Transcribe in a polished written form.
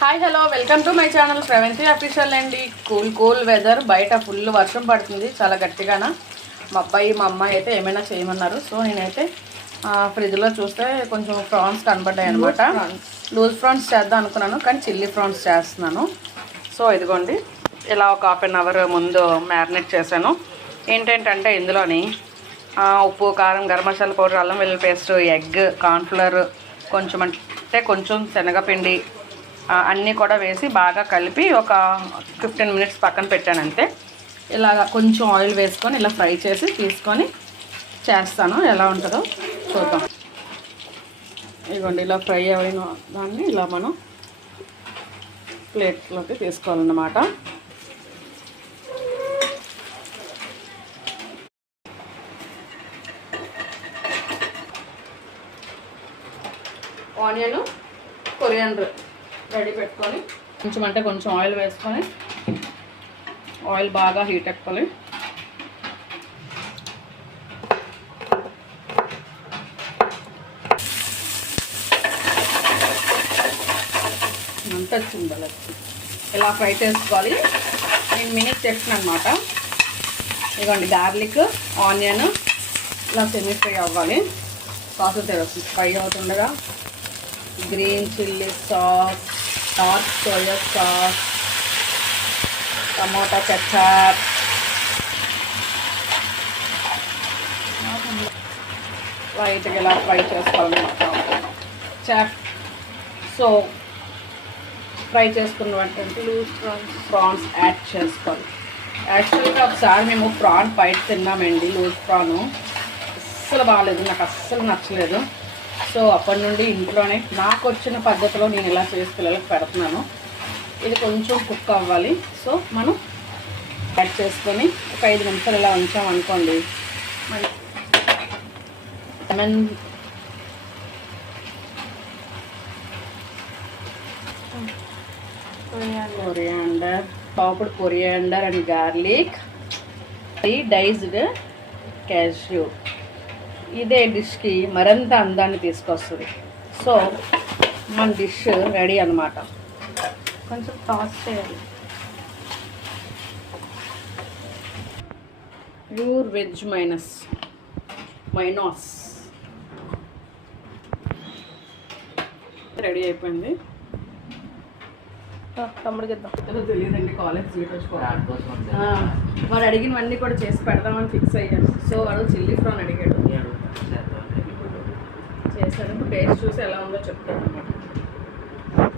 Hi hello welcome to my channel Sravanthi official అండి. Cool weather, బయట full వర్షం పడుతుంది చాలా గట్టిగాన. మా అబ్బాయి మా అమ్మాయి అయితే ఏమైనా చేయమన్నారు. సో నేనైతే ఫ్రిడ్జ్లో చూస్తే కొంచెం ప్రాన్స్ కనబడ్డాయి అనమాట. లూజ్ ప్రాన్స్ చేద్దాం అనుకున్నాను, కానీ చిల్లీ ప్రాన్స్ చేస్తున్నాను. సో ఇదిగోండి, ఇలా ఒక హాఫ్ అన్ అవర్ ముందు మ్యారినేట్ చేశాను. ఏంటంటే ఇందులోని ఉప్పు, కారం, గరం మసాలా పౌడర్, అల్లం వెల్లుల్లి పేస్ట్, ఎగ్, కార్న్ఫ్లవర్, కొంచెం శనగపిండి అన్నీ కూడా వేసి బాగా కలిపి ఒక 15 మినిట్స్ పక్కన పెట్టాను అంతే. ఇలాగ కొంచెం ఆయిల్ వేసుకొని ఇలా ఫ్రై చేసి తీసుకొని చేస్తాను. ఎలా ఉంటుందో చూద్దాం. ఇదిగోండి, ఇలా ఫ్రై అయిన దాన్ని ఇలా మనం ప్లేట్లోకి తీసుకోవాలన్నమాట. ఆనియన్, కొరియాండర్ రెడీ పెట్టుకొని కొంచెం ఆయిల్ వేసుకొని ఆయిల్ బాగా హీట్ ఎక్కాలి. అంత వచ్చింది ఇలా ఫ్రై చేసుకోవాలి. నేను మినిట్ చేసిన అనమాట. ఇదిగోండి, గార్లిక్, ఆనియన్ ఇలా సెమీ ఫ్రై అవ్వాలి. సాస్ తెలుస్తుంది ఫ్రై అవుతుండగా green chilli sauce, dark soya sauce, tomato ketchup, లైట్గా ఇలా ఫ్రై చేసుకోవాలన్నమాట. సో ఫ్రై చేసుకున్నటువంటి లూజ్ ప్రాన్స్ యాడ్ చేసుకోవాలి. యాక్చువల్గా ఒకసారి మేము ప్రాన్ బయట తిన్నామండి, లూజ్ ప్రాను. అస్సలు బాగాలేదు, నాకు అస్సలు నచ్చలేదు. సో అప్పటి నుండి ఇంట్లోనే నాకు వచ్చిన పద్ధతిలో నేను ఇలా చేసి పిల్లలకు పెడుతున్నాను. ఇది కొంచెం కుక్ అవ్వాలి. సో మనం కట్ చేసుకొని ఒక 5 నిమిషాలు ఇలా ఉంచామనుకోండి. Lemon, coriander, powder coriander and garlic, diced cashew. ఇదే డిష్కి మరింత అందాన్ని తీసుకొస్తుంది. సో మన డిష్ రెడీ అన్నమాట. కొంచెం టాస్ చేయాలి. ప్యూర్ వెజ్ మైనాస్ రెడీ అయిపోయింది. తమ్ముడికి ఇద్దాం. తెలియదండి, కాలేజ్ సీట్ వచ్చుకోవాలి. వాడు అడిగినవన్నీ కూడా చేసి పెడదామని ఫిక్స్ అయ్యాను. సో వాడు చిల్లీ ప్రాన్ అడిగాడు, చేశాను. టేస్ట్ చూసి ఎలా ఉందో చెప్తాను అన్నమాట.